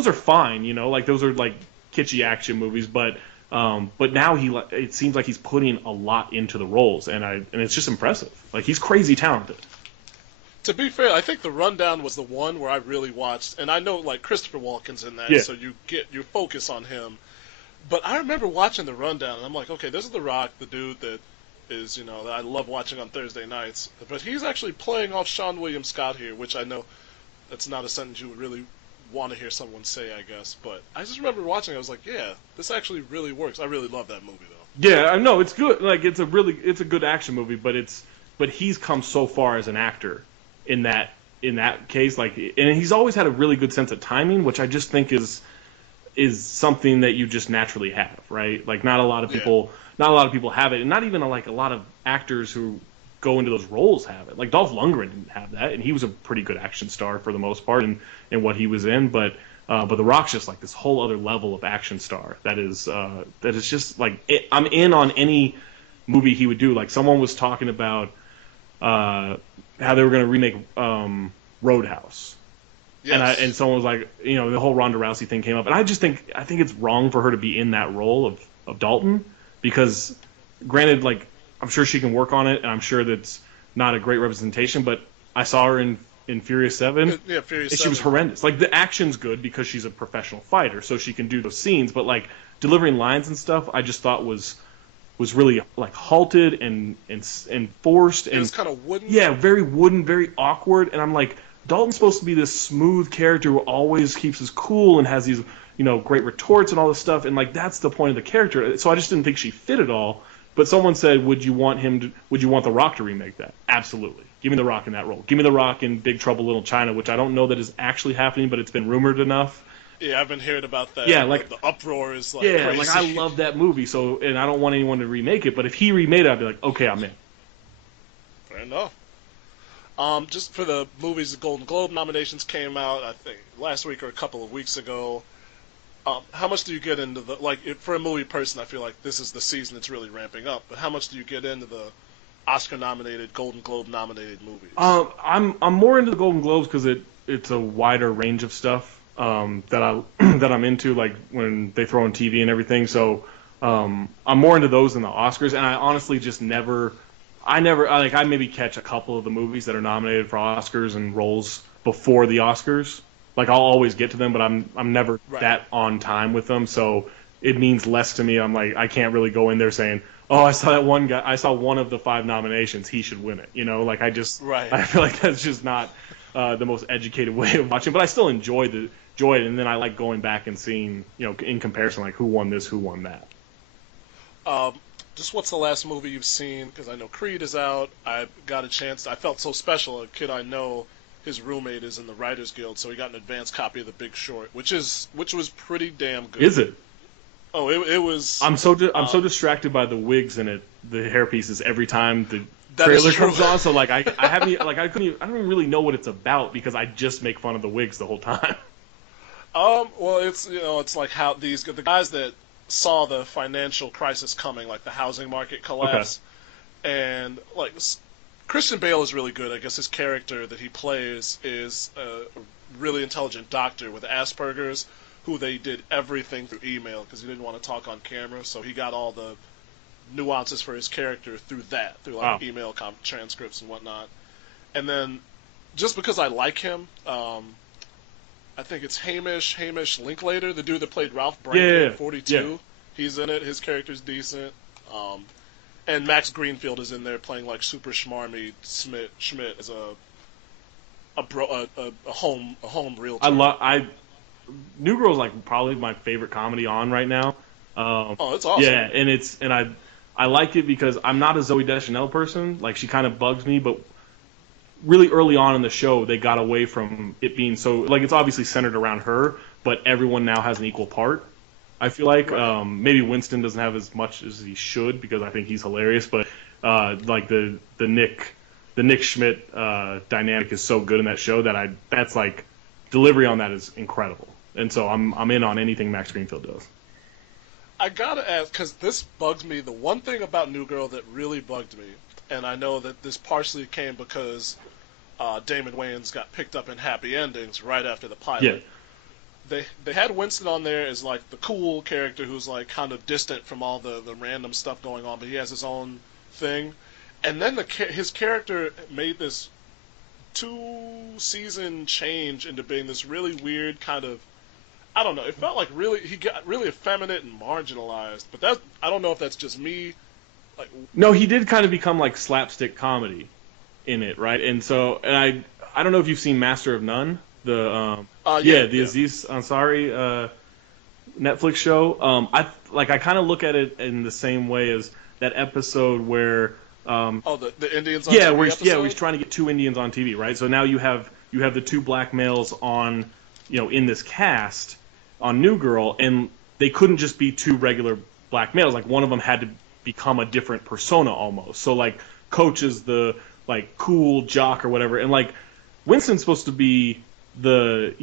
those are fine, you know, like those are like kitschy action movies, but now it seems like he's putting a lot into the roles, and it's just impressive. Like, he's crazy talented. To be fair, I think The Rundown was the one where I really watched, and I know like Christopher Walken's in that, Yeah. so you focus on him. But I remember watching The Rundown, and I'm like, okay, this is The Rock, the dude that is, you know, that I love watching on Thursday nights. But he's actually playing off Sean William Scott here, which I know that's not a sentence you would really want to hear someone say, I guess. But I just remember watching, I was like, yeah, this actually really works. I really love that movie, though. Yeah, I know it's good. Like, it's a good action movie, but he's come so far as an actor in that case. Like, and he's always had a really good sense of timing, which I just think is something that you just naturally have, right? Like, not a lot of people have it, and not even like a lot of actors who go into those roles have it. Like, Dolph Lundgren didn't have that, and he was a pretty good action star for the most part in what he was in. But The Rock's just like this whole other level of action star that is just like I'm in on any movie he would do. Like, someone was talking about how they were going to remake Roadhouse. Yes. And someone was like, you know, the whole Ronda Rousey thing came up, and I think it's wrong for her to be in that role of Dalton, because granted, like, I'm sure she can work on it, and I'm sure that's not a great representation, but I saw her in Furious 7. Yeah, Furious 7. She was horrendous. Like, the action's good because she's a professional fighter, so she can do those scenes, but like delivering lines and stuff, I just thought was really like halted and forced. It was kind of wooden. Yeah, very wooden, very awkward, and I'm like, Dalton's supposed to be this smooth character who always keeps his cool and has these, you know, great retorts and all this stuff, and like, that's the point of the character. So I just didn't think she fit at all. But someone said, would you want The Rock to remake that? Absolutely. Give me The Rock in that role. Give me The Rock in Big Trouble in Little China, which I don't know that is actually happening, but it's been rumored enough. Yeah, I've been hearing about that. Yeah, like, the uproar is like yeah, crazy. like, I love that movie, and I don't want anyone to remake it, but if he remade it, I'd be like, okay, I'm in. Fair enough. Just for the movies, the Golden Globe nominations came out, I think, last week or a couple of weeks ago. How much do you get into the, like, for a movie person, I feel like this is the season it's really ramping up, but how much do you get into the Oscar-nominated, Golden Globe-nominated movies? I'm more into the Golden Globes because it's a wider range of stuff that I'm into, like when they throw on TV and everything. So I'm more into those than the Oscars, and I honestly just I maybe catch a couple of the movies that are nominated for Oscars and roles before the Oscars. Like, I'll always get to them, but I'm never that on time with them, so it means less to me. I'm like, I can't really go in there saying, oh, I saw that one guy, I saw one of the 5 nominations, he should win it. You know, like, I feel like that's just not the most educated way of watching, but I still enjoy it, and then I like going back and seeing, you know, in comparison, like, who won this, who won that. Just what's the last movie you've seen? Because I know Creed is out. I got a chance. I felt so special. A kid I know, his roommate is in the Writers Guild, so he got an advanced copy of The Big Short, which was pretty damn good. Is it? Oh, it was. I'm so distracted by the wigs and the hairpieces every time the trailer comes on. So like I don't even really know what it's about because I just make fun of the wigs the whole time. Well, it's like how the guys that saw the financial crisis coming, like the housing market collapse, and like Christian Bale is really good. I guess his character that he plays is a really intelligent doctor with Asperger's, who they did everything through email because he didn't want to talk on camera, so he got all the nuances for his character through email transcripts and whatnot. And then, just because I like him, I think it's Hamish Linklater, the dude that played Ralph Branco in 42. Yeah. He's in it. His character's decent. And Max Greenfield is in there playing like super schmarmy Schmidt as a home realtor. New Girl's like probably my favorite comedy on right now. It's awesome. Yeah, and I like it because I'm not a Zooey Deschanel person. Like, she kind of bugs me, but really early on in the show, they got away from it being so, like, it's obviously centered around her, but everyone now has an equal part. I feel like maybe Winston doesn't have as much as he should because I think he's hilarious, but like the Nick Schmidt dynamic is so good in that show that that's like delivery on that is incredible, and so I'm in on anything Max Greenfield does. I gotta ask, because this bugs me. The one thing about New Girl that really bugged me, and I know that this partially came because Damon Wayans got picked up in Happy Endings right after the pilot. Yeah. they had Winston on there as like the cool character who's like kind of distant from all the random stuff going on, but he has his own thing. And then his character made this 2-season change into being this really weird kind of, I don't know. It felt like he got really effeminate and marginalized. But I don't know if that's just me. Like, no, he did kind of become like slapstick comedy in it, right? And I don't know if you've seen Master of None, the Aziz Ansari Netflix show. I kind of look at it in the same way as that episode where the Indians on TV episode? where he's trying to get 2 Indians on TV, right? So now you have the 2 black males on, in this cast on New Girl, and they couldn't just be 2 regular black males. Like, one of them had to become a different persona almost. So like Coach is the like cool jock or whatever, and like Winston's supposed to be the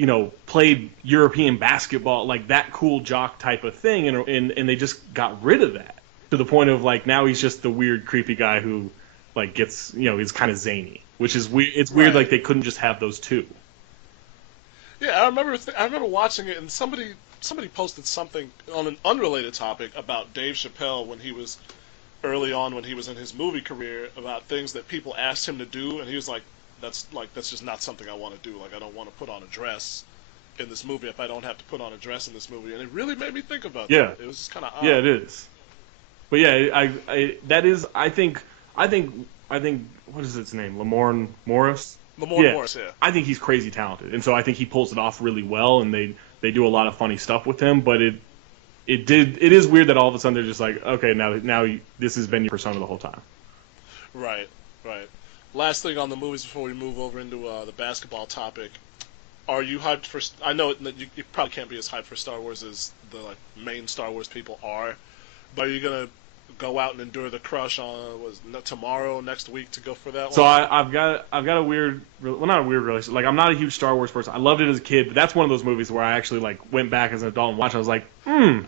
played European basketball, like that cool jock type of thing, and they just got rid of that to the point of like now he's just the weird creepy guy who like gets he's kind of zany, which is weird. It's weird like they couldn't just have those 2. Yeah, I remember watching it, and somebody posted something on an unrelated topic about Dave Chappelle when he was early on, when he was in his movie career, about things that people asked him to do, and he was like, that's just not something I want to do. Like, I don't want to put on a dress in this movie if I don't have to put on a dress in this movie. And it really made me think about that. It was just kind of odd. Yeah, it is. But yeah, I think what is its name? Lamorne Morris? Morris, yeah. I think he's crazy talented, and so I think he pulls it off really well, and they do a lot of funny stuff with him. But it is weird that all of a sudden they're just like, okay, now this has been your persona the whole time. Right. Last thing on the movies before we move over into the basketball topic. Are you hyped for? I know you probably can't be as hyped for Star Wars as the main Star Wars people are, but are you gonna go out and endure the crush on tomorrow, next week to go for that one? So I've got a weird, well, not a weird relationship. Like, I'm not a huge Star Wars person. I loved it as a kid, but that's one of those movies where I actually like went back as an adult and watched it. I was like,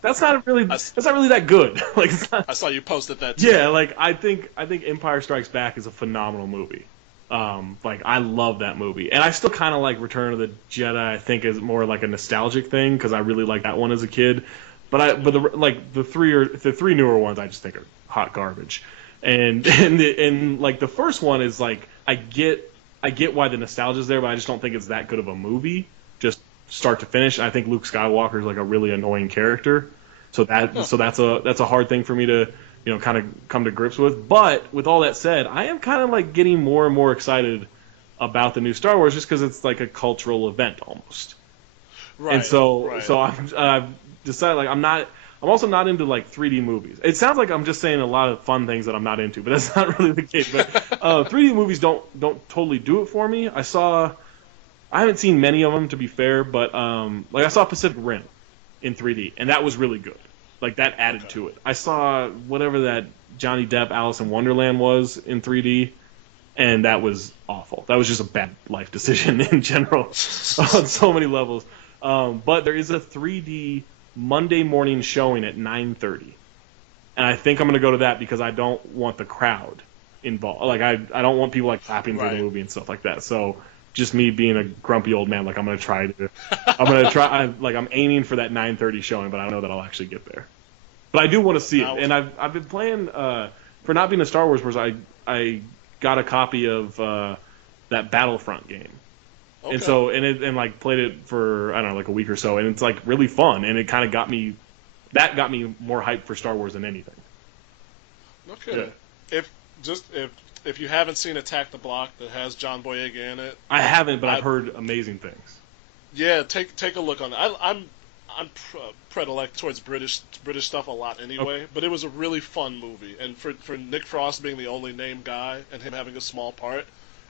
that's not really that good. Like, it's not, I saw you posted that too. Yeah, like I think Empire Strikes Back is a phenomenal movie. Like, I love that movie, and I still kind of like Return of the Jedi. I think is more like a nostalgic thing because I really liked that one as a kid. But the 3 newer ones I just think are hot garbage, and like the first one is like I get why the nostalgia is there, but I just don't think it's that good of a movie, just start to finish. I think Luke Skywalker is like a really annoying character, so that's a hard thing for me to kind of come to grips with. But with all that said, I am kind of like getting more and more excited about the new Star Wars just because it's like a cultural event almost. Right. And so I've decided like I'm also not into like 3D movies. It sounds like I'm just saying a lot of fun things that I'm not into, but that's not really the case. But 3D movies don't totally do it for me. I haven't seen many of them, to be fair, but like I saw Pacific Rim in 3D, and that was really good. Like, that added to it. I saw whatever that Johnny Depp Alice in Wonderland was in 3D, and that was awful. That was just a bad life decision in general on so many levels. But there is a 3D Monday morning showing at 9:30, and I think I'm going to go to that because I don't want the crowd involved. Like, I don't want people like clapping through the movie and stuff like that. So just me being a grumpy old man, like I'm aiming for that 9:30 showing, but I don't know that I'll actually get there. But I do want to see it, and I've been playing for not being a Star Wars person. I got a copy of that Battlefront game. Okay. And so like played it for I don't know like a week or so, and it's like really fun, and it kind of got me more hyped for Star Wars than anything. Okay. Yeah. If you haven't seen Attack the Block that has John Boyega in it, I haven't, but I've heard amazing things. Yeah, take a look on that. I'm predilect towards British stuff a lot anyway, but it was a really fun movie, and for Nick Frost being the only named guy and him having a small part,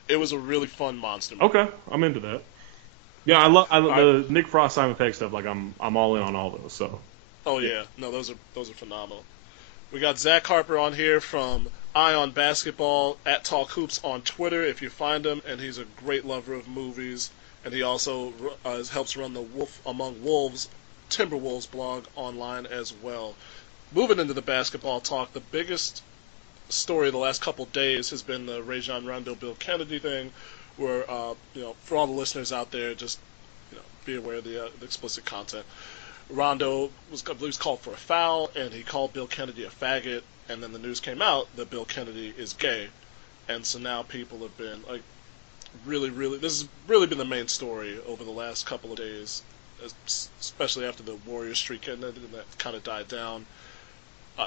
it was a really fun monster movie. Okay, I'm into that. Yeah, I love the Nick Frost, Simon Pegg stuff. Like I'm all in on all those. So. Oh yeah, no, those are phenomenal. We got Zach Harper on here from Eye on Basketball at Talk Hoops on Twitter if you find him, and he's a great lover of movies, and he also helps run the Wolf Among Wolves Timberwolves blog online as well. Moving into the basketball talk, the biggest story of the last couple days has been the Rajon Rondo Bill Kennedy thing, where for all the listeners out there, just be aware of the explicit content. Rondo was called for a foul, and he called Bill Kennedy a faggot, and then the news came out that Bill Kennedy is gay. And so now people have been, like, really, this has really been the main story over the last couple of days, especially after the Warriors streak ended and that kind of died down.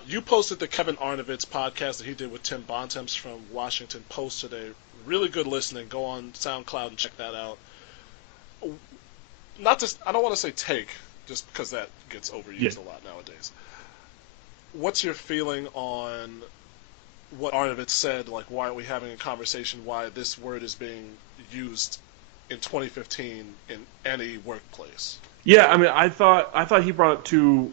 You posted the Kevin Arnovitz podcast that he did with Tim Bontemps from Washington Post today. Really good listening. Go on SoundCloud and check that out. I don't want to say take, just because that gets overused a lot nowadays. What's your feeling on what Arnovitz said? Like, why aren't we having a conversation why this word is being used in 2015 in any workplace? Yeah, I mean, I thought he brought up two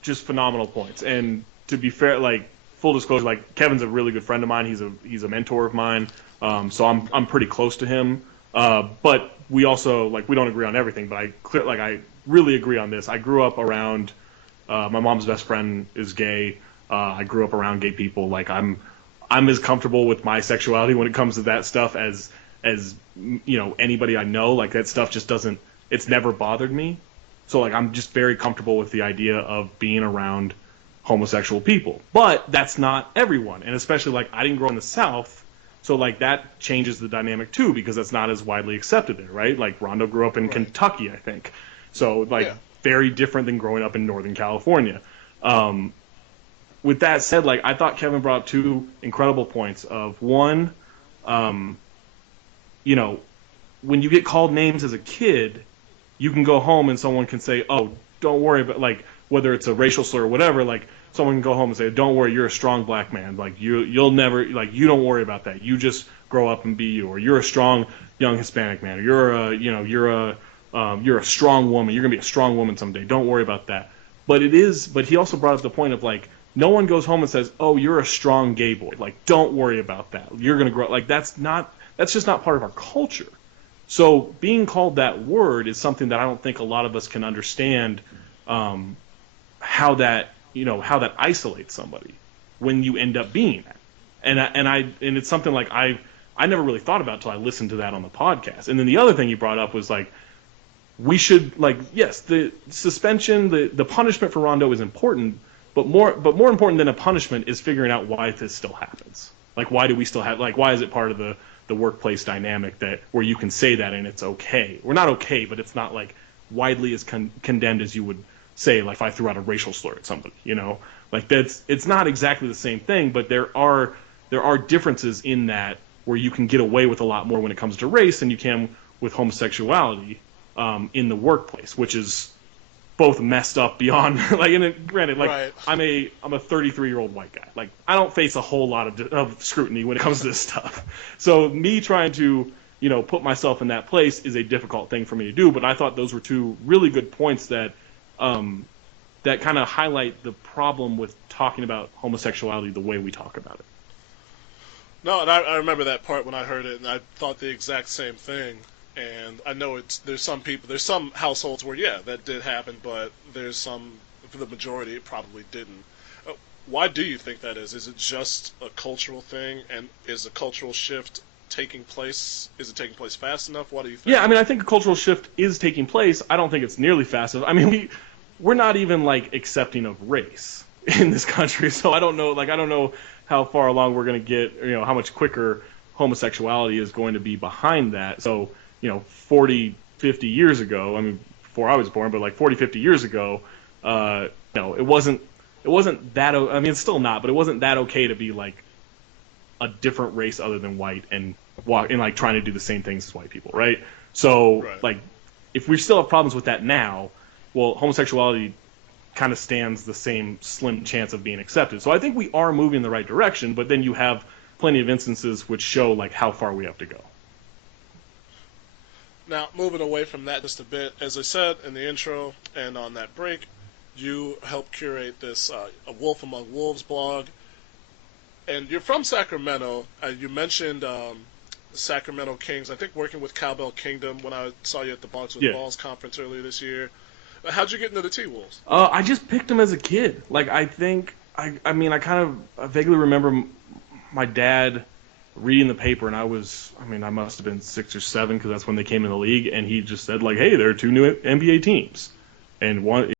just phenomenal points. And to be fair, like, full disclosure, like, Kevin's a really good friend of mine. He's a mentor of mine. So I'm pretty close to him. But we also, like, we don't agree on everything, but I really agree on this. I grew up around my mom's best friend is gay. I grew up around gay people. Like, I'm as comfortable with my sexuality when it comes to that stuff as anybody I know. Like, that stuff just it's never bothered me. So, like, I'm just very comfortable with the idea of being around homosexual people. But that's not everyone. And especially, like, I didn't grow in the South, so, like, that changes the dynamic too, because that's not as widely accepted there, right? Like, Rondo grew up in Kentucky, I think. So, like, very different than growing up in Northern California. With that said, like, I thought Kevin brought up two incredible points of, one, when you get called names as a kid, you can go home and someone can say, oh, don't worry about, like, whether it's a racial slur or whatever, like, someone can go home and say, don't worry, you're a strong black man. Like, you'll never, like, you don't worry about that. You just grow up and be you. Or you're a strong young Hispanic man. Or you're a strong woman. You're going to be a strong woman someday. Don't worry about that. But he also brought up the point of, like, no one goes home and says, oh, you're a strong gay boy. Like, don't worry about that. You're going to grow, like, that's just not part of our culture. So being called that word is something that I don't think a lot of us can understand, how that isolates somebody when you end up being that. And it's something like I never really thought about until I listened to that on the podcast. And then the other thing you brought up was, like, we should, like, yes, the suspension, the punishment for Rondo is important, but more important than a punishment is figuring out why this still happens. Like, why do we still have, like, why is it part of the workplace dynamic that where you can say that and it's okay? We're not okay, but it's not, like, widely as condemned as you would say, like, if I threw out a racial slur at somebody, like, it's not exactly the same thing, but there are differences in that where you can get away with a lot more when it comes to race than you can with homosexuality in the workplace, which is both messed up beyond, like, and granted, like, right. I'm a 33-year-old white guy. Like, I don't face a whole lot of scrutiny when it comes to this stuff. So me trying to, put myself in that place is a difficult thing for me to do. But I thought those were two really good points that kind of highlight the problem with talking about homosexuality the way we talk about it. No, and I remember that part when I heard it, and I thought the exact same thing. And I know there's some households where, yeah, that did happen, but there's some, for the majority, it probably didn't. Why do you think that is? Is it just a cultural thing, and is a cultural shift taking place? Is it taking place fast enough? What do you think? Yeah, I mean, I think a cultural shift is taking place. I don't think it's nearly fast enough. I mean, we're not even, like, accepting of race in this country, so I don't know how far along we're going to get, how much quicker homosexuality is going to be behind that. So, 40, 50 years ago, I mean, before I was born, but like 40, 50 years ago, it wasn't that, I mean, it's still not, but it wasn't that okay to be, like, a different race other than white and like, trying to do the same things as white people, right? So, right. Like, if we still have problems with that now, well, homosexuality kind of stands the same slim chance of being accepted. So I think we are moving in the right direction, but then you have plenty of instances which show, like, how far we have to go. Now, moving away from that just a bit, as I said in the intro and on that break, you helped curate this A Wolf Among Wolves blog, and you're from Sacramento. You mentioned Sacramento Kings, I think working with Cowbell Kingdom when I saw you at the Box with Balls conference earlier this year. How'd you get into the T-Wolves? I just picked them as a kid. Like, I think, I vaguely remember my dad reading the paper, and I must have been 6 or 7 because that's when they came in the league, and he just said like, hey, there are 2 new NBA teams, and one